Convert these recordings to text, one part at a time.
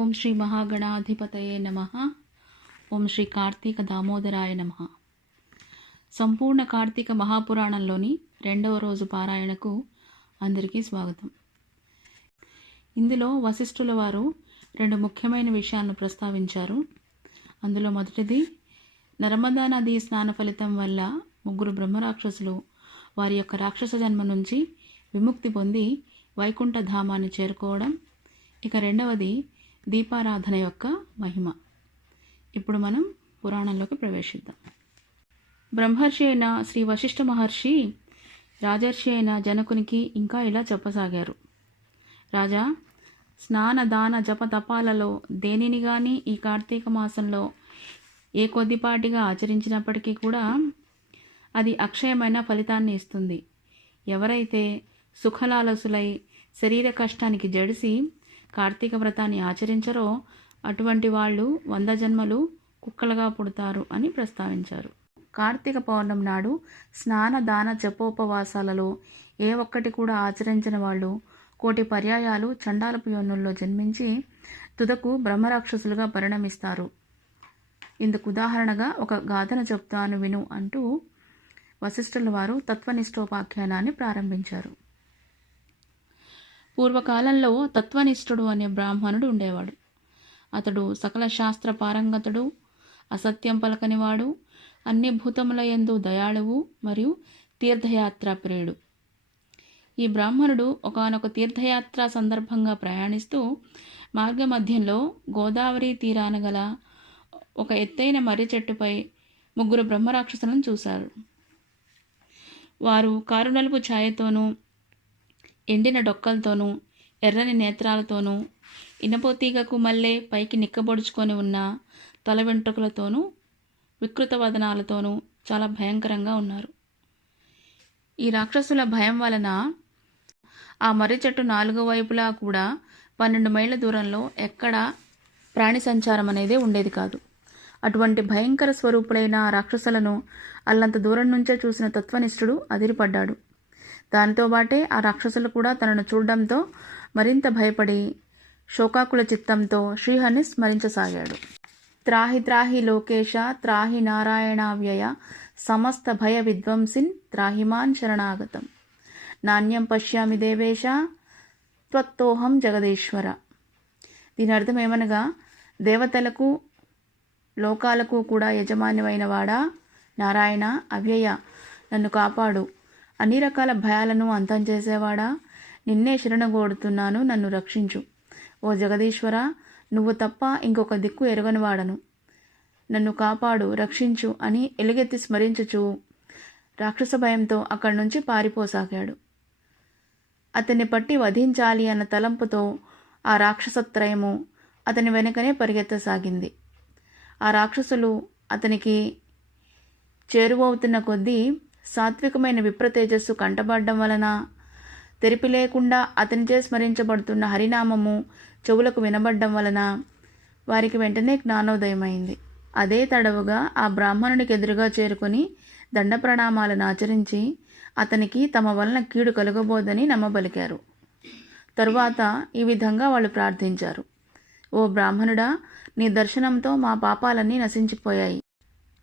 ఓం శ్రీ మహాగణాధిపతయే నమః. ఓం శ్రీ కార్తీక దామోదరాయ నమః. సంపూర్ణ కార్తీక మహాపురాణంలోని 2వ రోజు పారాయణకు అందరికీ స్వాగతం. ఇందులో వశిష్ఠుల వారు 2 ముఖ్యమైన విషయాలను ప్రస్తావించారు. అందులో మొదటిది, నర్మదా నదీ స్నాన ఫలితం వల్ల 3 బ్రహ్మరాక్షసులు వారి యొక్క రాక్షస జన్మ నుంచి విముక్తి పొంది వైకుంఠ ధామాన్ని చేరుకోవడం. ఇక రెండవది, దీపారాధన యొక్క మహిమ. ఇప్పుడు మనం పురాణంలోకి ప్రవేశిద్దాం. బ్రహ్మర్షి అయిన శ్రీ వశిష్ఠ మహర్షి రాజర్షి అయిన జనకునికి ఇంకా ఇలా చెప్పసాగారు. రాజా, స్నాన దాన జప తపాలలో దేనిని కానీ ఈ కార్తీక మాసంలో ఏ కొద్దిపాటిగా ఆచరించినప్పటికీ కూడా అది అక్షయమైన ఫలితాన్ని ఇస్తుంది. ఎవరైతే సుఖలాలసులై శరీర కష్టానికి జడిసి కార్తీక వ్రతాన్ని ఆచరించరో అటువంటి వాళ్ళు 100 జన్మలు కుక్కలుగా పుడతారు అని ప్రస్తావించారు. కార్తీక పౌర్ణమి నాడు స్నాన దాన జపోపవాసాలలో ఏ ఒక్కటి కూడా ఆచరించిన వాళ్ళు 1,000,000 పర్యాయాలు చండాలపు యోనుల్లో జన్మించి తుదకు బ్రహ్మరాక్షసులుగా పరిణమిస్తారు. ఇందుకు ఉదాహరణగా ఒక గాథను చెప్తాను విను అంటూ వశిష్ఠుల వారు తత్వనిష్టోపాఖ్యానాన్ని ప్రారంభించారు. పూర్వకాలంలో తత్వనిష్ఠుడు అనే బ్రాహ్మణుడు ఉండేవాడు. అతడు సకల శాస్త్ర పారంగతుడు, అసత్యం పలకనివాడు, అన్ని భూతముల యందు దయాళువు మరియు తీర్థయాత్రా ప్రియుడు. ఈ బ్రాహ్మణుడు ఒకానొక తీర్థయాత్ర సందర్భంగా ప్రయాణిస్తూ మార్గమధ్యంలో గోదావరి తీరాన గల ఒక ఎత్తైన మర్రి చెట్టుపై 3 బ్రహ్మరాక్షసులను చూశారు. వారు కారునలుపు ఛాయతోనూ, ఎండిన డొక్కలతోనూ, ఎర్రని నేత్రాలతోనూ, ఇనపోతీగకు మల్లె పైకి నిక్కబొడుచుకొని ఉన్న తల వెంట్రుకలతోనూ, వికృత వదనాలతోనూ చాలా భయంకరంగా ఉన్నారు. ఈ రాక్షసుల భయం వలన ఆ మర్రి చెట్టు 4 వైపులా కూడా 12 మైళ్ళ దూరంలో ఎక్కడా ప్రాణి సంచారం అనేది ఉండేది కాదు. అటువంటి భయంకర స్వరూపులైన రాక్షసులను అల్లంత దూరం నుంచే చూసిన తత్వనిష్ఠుడు అదిరిపడ్డాడు. దానితో బాటే ఆ రాక్షసులు కూడా తనను చూడడంతో మరింత భయపడి శోకాకుల చిత్తంతో శ్రీహరిని స్మరించసాగాడు. త్రాహి త్రాహి లోకేశ త్రాహి నారాయణావ్యయ సమస్త భయ విధ్వంసిన్ త్రాహిమాన్ శరణాగతం నాణ్యం పశ్యామి దేవేశ త్వత్తోహం జగదీశ్వర. దీని అర్థం ఏమనగా, దేవతలకు లోకాలకు కూడా యజమానివైన వాడా నారాయణ, అవ్యయ, నన్ను కాపాడు. అన్ని రకాల భయాలను అంతం చేసేవాడా, నిన్నే శరణగోడుతున్నాను, నన్ను రక్షించు. ఓ జగదీశ్వర, నువ్వు తప్ప ఇంకొక దిక్కు ఎరుగనివాడను, నన్ను కాపాడు, రక్షించు అని ఎలుగెత్తి స్మరించుచు రాక్షస భయంతో అక్కడి నుంచి పారిపోసాగాడు. అతన్ని పట్టి వధించాలి అన్న తలంపుతో ఆ రాక్షసత్రయము అతని వెనుకనే పరిగెత్తసాగింది. ఆ రాక్షసులు అతనికి చేరువవుతున్న కొద్దీ సాత్వికమైన విప్రతేజస్సు కంటబడడం వలన తెరిపి లేకుండా అతనిచే స్మరించబడుతున్న హరినామము చెవులకు వినబడ్డం వలన వారికి వెంటనే జ్ఞానోదయమైంది. అదే తడవుగా ఆ బ్రాహ్మణునికి ఎదురుగా చేరుకొని దండ ప్రణామాలను ఆచరించి అతనికి తమ వలన కీడు కలుగబోదని నమ్మబలికారు. తరువాత ఈ విధంగా వాళ్ళు ప్రార్థించారు. ఓ బ్రాహ్మణుడా, నీ దర్శనంతో మా పాపాలన్నీ నశించిపోయాయి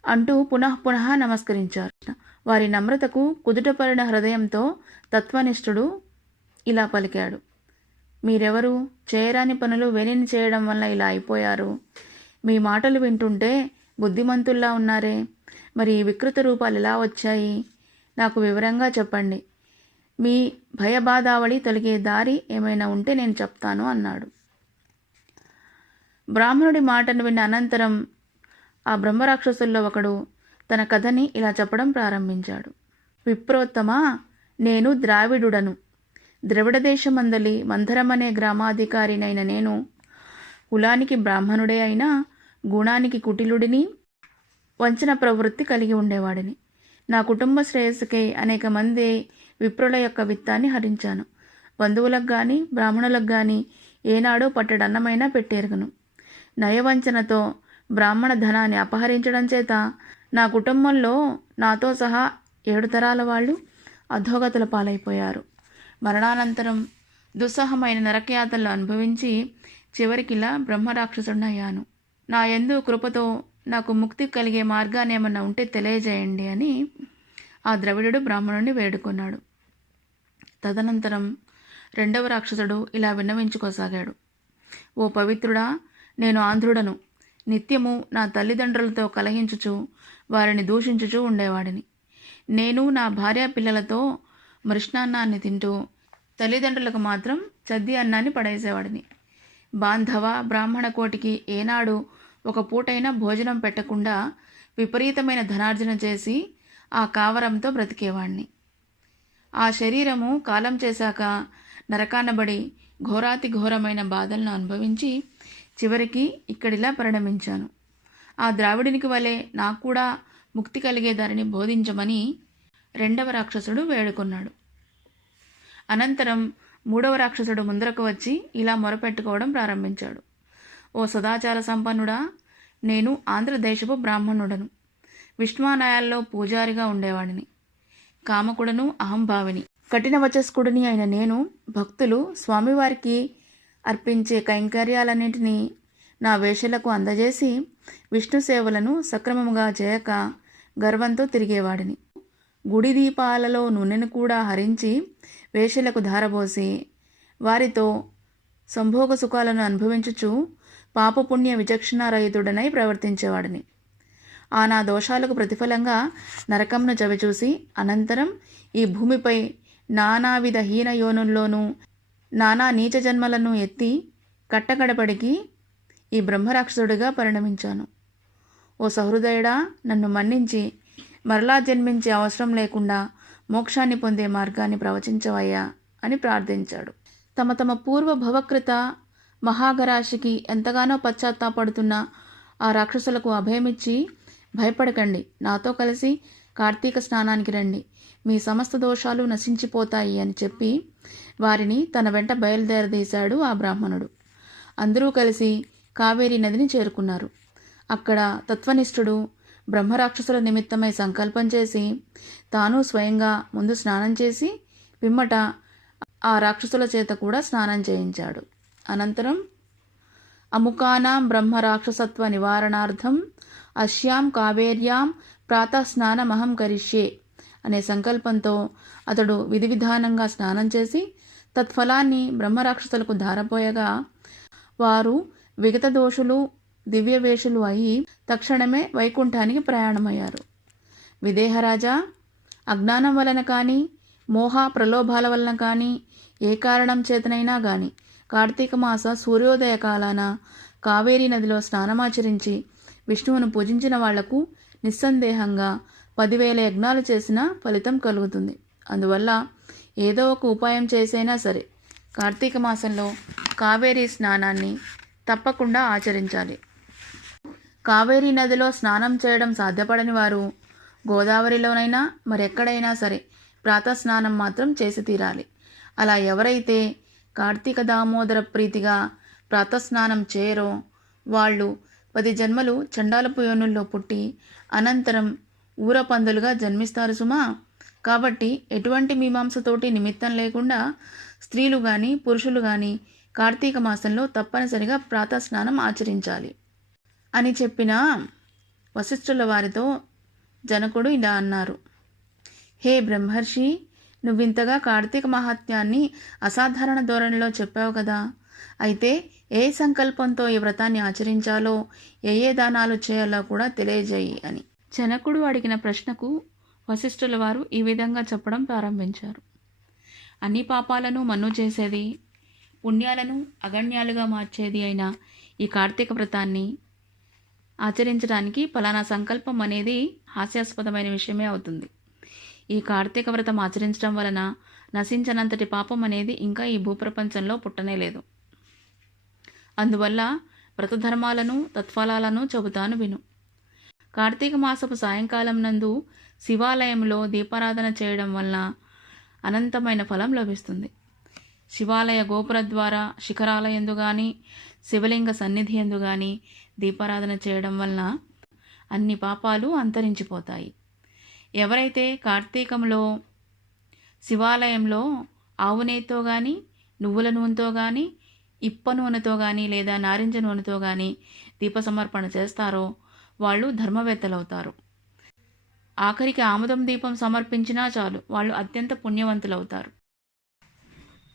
అంటూ పునః నమస్కరించారు. వారి నమ్రతకు కుదుటపడిన హృదయంతో తత్వనిష్ఠుడు ఇలా పలికాడు. మీరెవరు? చేయరాని పనులు వెలిని చేయడం వల్ల ఇలా అయిపోయారు. మీ మాటలు వింటుంటే బుద్ధిమంతుల్లా ఉన్నారే, మరి ఈ వికృత రూపాలు ఎలా వచ్చాయి? నాకు వివరంగా చెప్పండి. మీ భయబాధావళి తొలగే దారి ఏమైనా ఉంటే నేను చెప్తాను అన్నాడు. బ్రాహ్మణుడి మాటను విన్న అనంతరం ఆ బ్రహ్మరాక్షసుల్లో ఒకడు తన కథని ఇలా చెప్పడం ప్రారంభించాడు. విప్రోత్తమా, నేను ద్రావిడుడను. ద్రవిడ దేశమందలి మంధరమనే గ్రామాధికారినైన నేను కులానికి బ్రాహ్మణుడే అయినా గుణానికి కుటిలుడిని, వంచన ప్రవృత్తి కలిగి ఉండేవాడిని. నా కుటుంబ శ్రేయస్సుకై అనేక మంది విప్రుల యొక్క విత్తాన్ని హరించాను. బంధువులకు కానీ బ్రాహ్మణులకు కానీ ఏనాడో పట్టడన్నమైనా పెట్టేరుగను. నయవంచనతో బ్రాహ్మణ ధనాన్ని అపహరించడం చేత నా కుటుంబంలో నాతో సహా 7 తరాల వాళ్ళు అధోగతుల పాలైపోయారు. మరణానంతరం దుస్సహమైన నరకయాతనలు అనుభవించి చివరికిలా బ్రహ్మరాక్షసుడినయ్యాను. నా యందు కృపతో నాకు ముక్తి కలిగే మార్గాన్ని ఏమన్నా ఉంటే తెలియజేయండి అని ఆ ద్రవిడుడు బ్రాహ్మణుడిని వేడుకున్నాడు. తదనంతరం రెండవ రాక్షసుడు ఇలా విన్నవించుకోసాగాడు. ఓ పవిత్రుడా, నేను ఆంధ్రుడను. నిత్యము నా తల్లిదండ్రులతో కలహించుచు వారిని దూషించుచూ ఉండేవాడిని. నేను నా భార్య పిల్లలతో మృష్ణాన్నాన్ని తింటూ తల్లిదండ్రులకు మాత్రం చద్ది అన్నాన్ని పడేసేవాడిని. బాంధవ బ్రాహ్మణ కోటికి ఏనాడు ఒక పూటైనా భోజనం పెట్టకుండా విపరీతమైన ధనార్జన చేసి ఆ కావరంతో బ్రతికేవాణ్ణి. ఆ శరీరము కాలం చేశాక నరకానబడి ఘోరాతి ఘోరమైన బాధలను అనుభవించి చివరికి ఇక్కడిలా పరిణమించాను. ఆ ద్రావిడునికి వలె నాకు కూడా ముక్తి కలిగేదారిని బోధించమని రెండవ రాక్షసుడు వేడుకున్నాడు. అనంతరం మూడవ రాక్షసుడు ముందరకు వచ్చి ఇలా మొరపెట్టుకోవడం ప్రారంభించాడు. ఓ సదాచార సంపన్నుడా, నేను ఆంధ్రదేశపు బ్రాహ్మణుడను. విష్ణువాలయాల్లో పూజారిగా ఉండేవాడిని. కామకుడను, అహంభావిని, కఠిన వచస్కుడిని అయిన నేను భక్తులు స్వామివారికి అర్పించే కైంకర్యాలన్నింటినీ నా వేషలకు అందజేసి విష్ణు సేవలను సక్రమముగా చేయక గర్వంతో తిరిగేవాడిని. గుడి దీపాలలో నూనెను కూడా హరించి వేషలకు ధారబోసి వారితో సంభోగ సుఖాలను అనుభవించుచు పాపపుణ్య విచక్షణారహితుడనై ప్రవర్తించేవాడిని. ఆ నా దోషాలకు ప్రతిఫలంగా నరకంను చవిచూసి అనంతరం ఈ భూమిపై నానావిధ హీన యోనుల్లోనూ నానా నీచ జన్మలను ఎత్తి కట్టకడపడికి ఈ బ్రహ్మరాక్షసుడిగా పరిణమించాను. ఓ సహృదయుడా, నన్ను మన్నించి మరలా జన్మించే అవసరం లేకుండా మోక్షాన్ని పొందే మార్గాన్ని ప్రవచించవయ్యా అని ప్రార్థించాడు. తమ తమ పూర్వ భవకృత మహాగరాశికి ఎంతగానో పశ్చాత్తాపడుతున్న ఆ రాక్షసులకు అభయమిచ్చి, భయపడకండి, నాతో కలిసి కార్తీక స్నానానికి రండి, మీ సమస్త దోషాలు నశించిపోతాయి అని చెప్పి వారిని తన వెంట బయలుదేరదీశాడు ఆ బ్రాహ్మణుడు. అందరూ కలిసి కావేరీ నదిని చేరుకున్నారు. అక్కడ తత్వనిష్ఠుడు బ్రహ్మరాక్షసుల నిమిత్తమై సంకల్పం చేసి తాను స్వయంగా ముందు స్నానం చేసి పిమ్మట ఆ రాక్షసుల చేత కూడా స్నానం చేయించాడు. అనంతరం అముకానాం బ్రహ్మరాక్షసత్వ నివారణార్థం అస్యాం కావేర్యాం ప్రాతఃస్నానమహం కరిష్యే అనే సంకల్పంతో అతడు విధి విధానంగా స్నానం చేసి తత్ఫలాన్ని బ్రహ్మరాక్షసులకు ధారపోయగా వారు విగత దోషులు దివ్యవేషులు అయి తక్షణమే వైకుంఠానికి ప్రయాణమయ్యారు. విదేహరాజా, అజ్ఞానం వలన కానీ మోహ ప్రలోభాల వలన కానీ ఏ కారణం చేతనైనా కానీ కార్తీక మాస సూర్యోదయ కాలాన కావేరీ నదిలో స్నానమాచరించి విష్ణువును పూజించిన వాళ్లకు నిస్సందేహంగా 10,000 యజ్ఞాలు చేసిన ఫలితం కలుగుతుంది. అందువల్ల ఏదో ఒక ఉపాయం చేసైనా సరే కార్తీక మాసంలో కావేరీ స్నానాన్ని తప్పకుండా ఆచరించాలి. కావేరీ నదిలో స్నానం చేయడం సాధ్యపడని వారు గోదావరిలోనైనా మరెక్కడైనా సరే ప్రాతస్నానం మాత్రం చేసి తీరాలి. అలా ఎవరైతే కార్తీక దామోదర ప్రీతిగా ప్రాతస్నానం చేయరో వాళ్ళు 10 జన్మలు చండాలపు యోనుల్లో పుట్టి అనంతరం ఊరపందులుగా జన్మిస్తారు సుమా. కాబట్టి ఎటువంటి మీమాంసతోటి నిమిత్తం లేకుండా స్త్రీలు కానీ పురుషులు కానీ కార్తీక మాసంలో తప్పనిసరిగా ప్రాతస్నానం ఆచరించాలి అని చెప్పిన వశిష్ఠుల వారితో జనకుడు ఇలా అన్నారు. హే బ్రహ్మర్షి, నువ్వింతగా కార్తీక మహాత్మ్యాన్ని అసాధారణ ధోరణిలో చెప్పావు కదా. అయితే ఏ సంకల్పంతో ఈ వ్రతాన్ని ఆచరించాలో, ఏ దానాలు చేయాలో కూడా తెలియజేయి అని జనకుడు అడిగిన ప్రశ్నకు వశిష్ఠుల వారు ఈ విధంగా చెప్పడం ప్రారంభించారు. అన్ని పాపాలను మన్ను చేసేది, పుణ్యాలను అగణ్యాలుగా మార్చేది అయిన ఈ కార్తీక వ్రతాన్ని ఆచరించడానికి ఫలానా సంకల్పం అనేది హాస్యాస్పదమైన విషయమే అవుతుంది. ఈ కార్తీక వ్రతం ఆచరించడం వలన నశించనంతటి పాపం అనేది ఇంకా ఈ భూప్రపంచంలో పుట్టనే లేదు. అందువల్ల వ్రతధర్మాలను తత్ఫలాలను చెబుతాను విను. కార్తీక మాసపు సాయంకాలం నందు శివాలయంలో దీపారాధన చేయడం వలన అనంతమైన ఫలం లభిస్తుంది. శివాలయ గోపుర ద్వారా శిఖరాలయందు కానీ శివలింగ సన్నిధి ఎందు కానీ దీపారాధన చేయడం వలన అన్ని పాపాలు అంతరించిపోతాయి. ఎవరైతే కార్తీకంలో శివాలయంలో ఆవు నెయ్యితో కానీ నువ్వుల నూనెతో కానీ ఇప్ప నూనెతో కానీ లేదా నారింజ నూనెతో కానీ దీప సమర్పణ చేస్తారో వాళ్ళు ధర్మవేత్తలవుతారు. ఆఖరికి ఆముదం దీపం సమర్పించినా చాలు, వాళ్ళు అత్యంత పుణ్యవంతులవుతారు.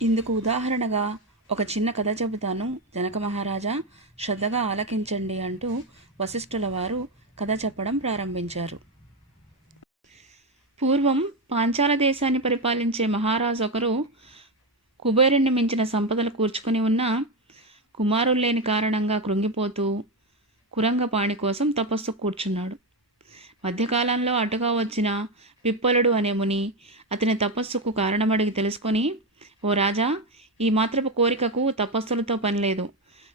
ఇందుకు ఉదాహరణగా ఒక చిన్న కథ చెబుతాను. జనక మహారాజా శ్రద్ధగా ఆలకించండి అంటూ వశిష్ఠుల వారు కథ చెప్పడం ప్రారంభించారు. పూర్వం పాంచాల దేశాన్ని పరిపాలించే మహారాజు ఒకరు కుబేరుణ్ణి మించిన సంపదలు కూర్చుకొని ఉన్న కుమారులు లేని కారణంగా కృంగిపోతూ కురంగపాణి కోసం తపస్సు కూర్చున్నాడు. మధ్యకాలంలో అటుగా వచ్చిన పిప్పలుడు అనే ముని అతని తపస్సుకు కారణమడిగి తెలుసుకొని, ఓ రాజా, ఈ మాత్రపు కోరికకు తపస్సులతో పనిలేదు.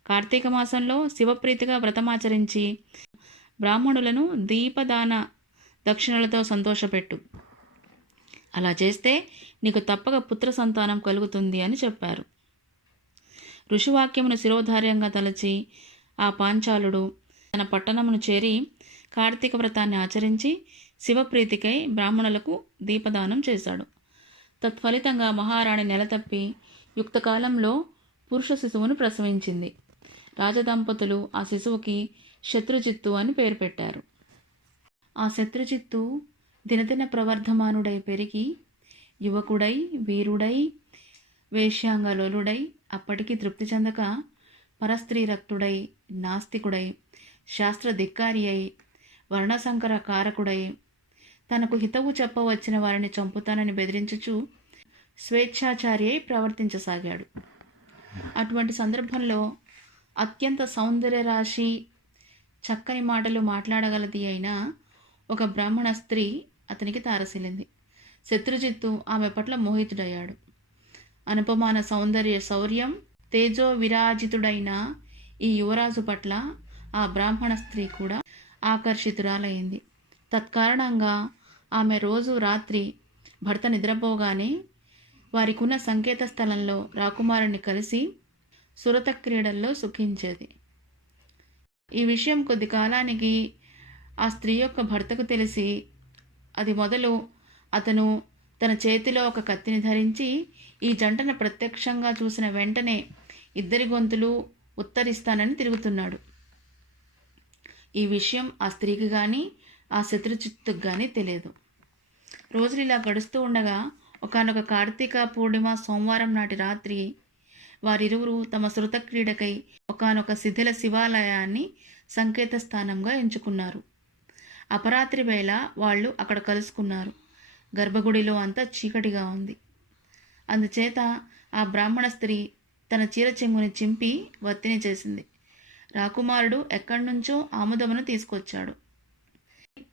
కార్తీక మాసంలో శివప్రీతిగా వ్రతమాచరించి బ్రాహ్మణులను దీపదాన దక్షిణలతో సంతోషపెట్టు. అలా చేస్తే నీకు తప్పక పుత్ర సంతానం కలుగుతుంది అని చెప్పారు. ఋషివాక్యమును శిరోధార్యంగా తలచి ఆ పాంచాలుడు తన పట్టణమును చేరి కార్తీక వ్రతాన్ని ఆచరించి శివప్రీతికై బ్రాహ్మణులకు దీపదానం చేశాడు. తత్ఫలితంగా మహారాణి నెలతప్పి యుక్తకాలంలో పురుష శిశువును ప్రసవించింది. రాజదంపతులు ఆ శిశువుకి శత్రుజిత్తు అని పేరు పెట్టారు. ఆ శత్రుజిత్తు దినదిన ప్రవర్ధమానుడై పెరిగి యువకుడై వీరుడై వేశ్యాంగలోలుడై అప్పటికి తృప్తి చెందక పరస్త్రీ రక్తుడై నాస్తికుడై శాస్త్రధిక్కారి అయి వర్ణసంకర కారకుడై తనకు హితవు చెప్పవచ్చిన వారిని చంపుతానని బెదిరించుచు స్వేచ్ఛాచారి అయి ప్రవర్తించసాగాడు. అటువంటి సందర్భంలో అత్యంత సౌందర్యరాశి చక్కని మాటలు మాట్లాడగలది అయిన ఒక బ్రాహ్మణ స్త్రీ అతనికి తారసిల్లింది. శత్రుజిత్తు ఆమె పట్ల మోహితుడయ్యాడు. అనుపమాన సౌందర్య శౌర్యం తేజో విరాజితుడైన ఈ యువరాజు పట్ల ఆ బ్రాహ్మణ స్త్రీ కూడా ఆకర్షితురాలైంది. తత్కారణంగా ఆమె రోజు రాత్రి భర్త నిద్రపోగానే వారికున్న సంకేత స్థలంలో రాకుమారుని కలిసి సురత క్రీడల్లో సుఖించేది. ఈ విషయం కొద్ది కాలానికి ఆ స్త్రీ యొక్క భర్తకు తెలిసి అది మొదలు అతను తన చేతిలో ఒక కత్తిని ధరించి ఈ జంటను ప్రత్యక్షంగా చూసిన వెంటనే ఇద్దరి గొంతులు ఉత్తరిస్తానని తిరుగుతున్నాడు. ఈ విషయం ఆ స్త్రీకి కానీ ఆ శత్రుజిత్తుకు కానీ తెలియదు. రోజులు ఇలా గడుస్తూ ఉండగా ఒకానొక కార్తీక పూర్ణిమ సోమవారం నాటి రాత్రి వారిరువురు తమ శృత క్రీడకై ఒకానొక శిథిల శివాలయాన్ని సంకేత స్థానంగా ఎంచుకున్నారు. అపరాత్రి వేళ వాళ్ళు అక్కడ కలుసుకున్నారు. గర్భగుడిలో అంతా చీకటిగా ఉంది. అందుచేత ఆ బ్రాహ్మణ స్త్రీ తన చీర చెంగుని చింపి వత్తిని చేసింది. రాకుమారుడు ఎక్కడి నుంచో ఆముదమును తీసుకొచ్చాడు.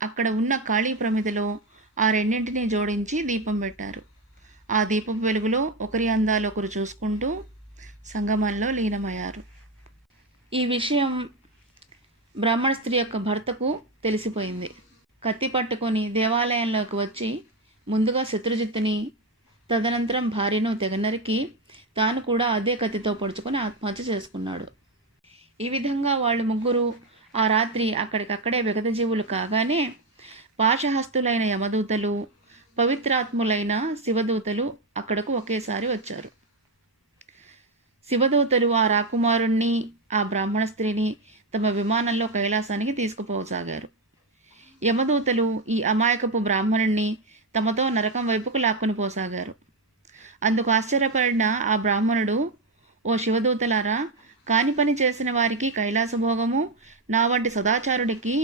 అక్కడ ఉన్న ఖాళీ ప్రమిదలో ఆ రెండింటినీ జోడించి దీపం పెట్టారు. ఆ దీపపు వెలుగులో ఒకరి అందాలు ఒకరు చూసుకుంటూ సంగమంలో లీనమయ్యారు. ఈ విషయం బ్రాహ్మణ స్త్రీ యొక్క భర్తకు తెలిసిపోయింది. కత్తి పట్టుకొని దేవాలయంలోకి వచ్చి ముందుగా శత్రుజిత్తుని, తదనంతరం భార్యను తెగనరికి తాను కూడా అదే కత్తితో పొడుచుకొని ఆత్మహత్య చేసుకున్నాడు. ఈ విధంగా వాళ్ళు ముగ్గురు ఆ రాత్రి అక్కడికక్కడే విగతజీవులు కాగానే పాశహస్తులైన యమదూతలు, పవిత్రాత్ములైన శివదూతలు అక్కడకు ఒకేసారి వచ్చారు. శివదూతలు ఆ రాకుమారుణ్ణి, ఆ బ్రాహ్మణ స్త్రీని తమ విమానంలో కైలాసానికి తీసుకుపోసాగారు. యమదూతలు ఈ అమాయకపు బ్రాహ్మణుణ్ణి తమతో నరకం వైపుకు లాక్కుని పోసాగారు. అందుకు ఆశ్చర్యపడిన ఆ బ్రాహ్మణుడు, ఓ శివదూతలారా, కాని పని చేసిన వారికి కైలాసభోగము, నా వంటి సదాచారుడికి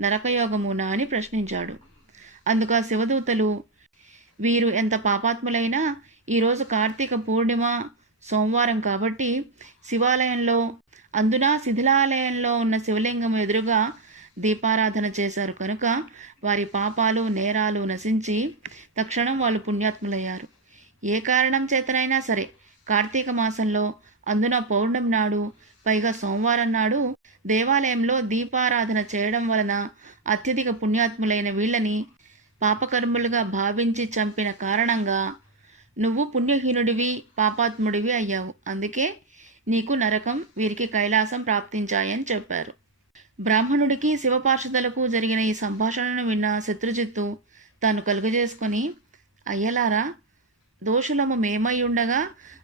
నరకయోగమునా అని ప్రశ్నించాడు. అందుకు ఆ శివదూతలు, వీరు ఎంత పాపాత్ములైనా ఈరోజు కార్తీక పూర్ణిమ సోమవారం కాబట్టి శివాలయంలో, అందున శిథిలాలయంలో ఉన్న శివలింగం ఎదురుగా దీపారాధన చేశారు కనుక వారి పాపాలు నేరాలు నశించి తక్షణం వాళ్ళు పుణ్యాత్ములయ్యారు. ఏ కారణం చేతనైనా సరే కార్తీక మాసంలో, అందున పౌర్ణమి నాడు, పైగా సోమవారం నాడు దేవాలయంలో దీపారాధన చేయడం వలన అత్యధిక పుణ్యాత్ములైన వీళ్ళని పాపకర్ములుగా భావించి చంపిన కారణంగా నువ్వు పుణ్యహీనుడివి, పాపాత్ముడివి అయ్యావు. అందుకే నీకు నరకం, వీరికి కైలాసం ప్రాప్తించాయని చెప్పారు. బ్రాహ్మణుడికి శివపార్షదులకు జరిగిన ఈ సంభాషణను విన్న శత్రుజిత్తు తాను కలుగజేసుకొని, అయ్యలారా, దోషులము మేమై ఉండగా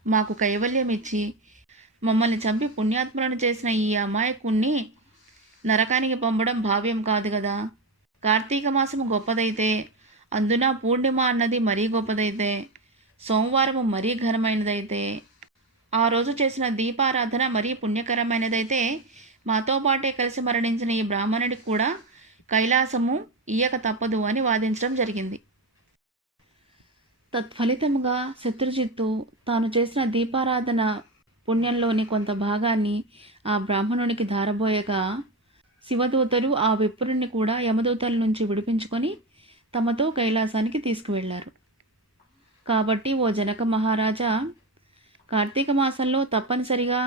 మాకు కైవల్యమిచ్చి మమ్మల్ని చంపి పుణ్యాత్ములను చేసిన ఈ అమాయకుణ్ణి నరకానికి పంపడం భావ్యం కాదు కదా. కార్తీక మాసము గొప్పదైతే, అందున పూర్ణిమ అన్నది మరీ గొప్పదైతే, సోమవారము మరీ ఘనమైనదైతే, ఆ రోజు చేసిన దీపారాధన మరీ పుణ్యకరమైనదైతే, మాతో పాటే కలిసి మరణించిన ఈ బ్రాహ్మణుడికి కూడా కైలాసము ఇయ్యక తప్పదు అని వాదించడం జరిగింది. తత్ఫలితముగా శత్రుజిత్తు తాను చేసిన దీపారాధన పుణ్యంలోని కొంత భాగాన్ని ఆ బ్రాహ్మణునికి ధారబోయగా, శివదూతలు ఆ విప్రుణ్ణి కూడా యమదూతల నుంచి విడిపించుకొని తమతో కైలాసానికి తీసుకువెళ్లారు. కాబట్టి ఓ జనక మహారాజా, కార్తీక మాసంలో తప్పనిసరిగా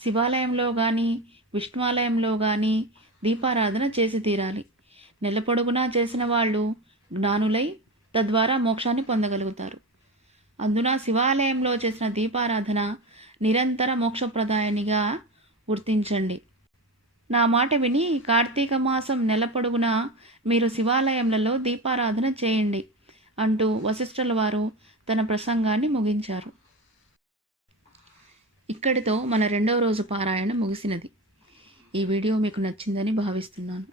శివాలయంలో కానీ విష్ణువాలయంలో కానీ దీపారాధన చేసి తీరాలి. నెల పొడుగునా చేసిన వాళ్ళు జ్ఞానులై తద్వారా మోక్షాన్ని పొందగలుగుతారు. అందున శివాలయంలో చేసిన దీపారాధన నిరంతర మోక్షప్రదాయనిగా గుర్తించండి. నా మాట విని కార్తీక మాసం నెల పొడుగునా మీరు శివాలయములలో దీపారాధన చేయండి అంటూ వశిష్ఠుల వారు తన ప్రసంగాన్ని ముగించారు. ఇక్కడితో మన 2వ రోజు పారాయణ ముగిసినది. ఈ వీడియో మీకు నచ్చిందని భావిస్తున్నాను.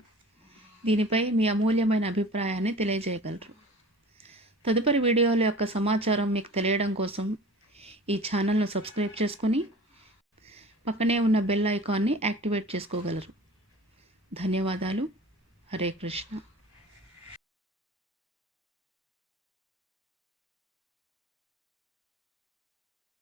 దీనిపై మీ అమూల్యమైన అభిప్రాయాన్ని తెలియజేయగలరు. తదుపరి వీడియోల యొక్క సమాచారం మీకు తెలియడం కోసం ఈ ఛానల్ను సబ్స్క్రైబ్ చేసుకుని పక్కనే ఉన్న బెల్ ఐకాన్ని యాక్టివేట్ చేసుకోగలరు. ధన్యవాదాలు. హరే కృష్ణ.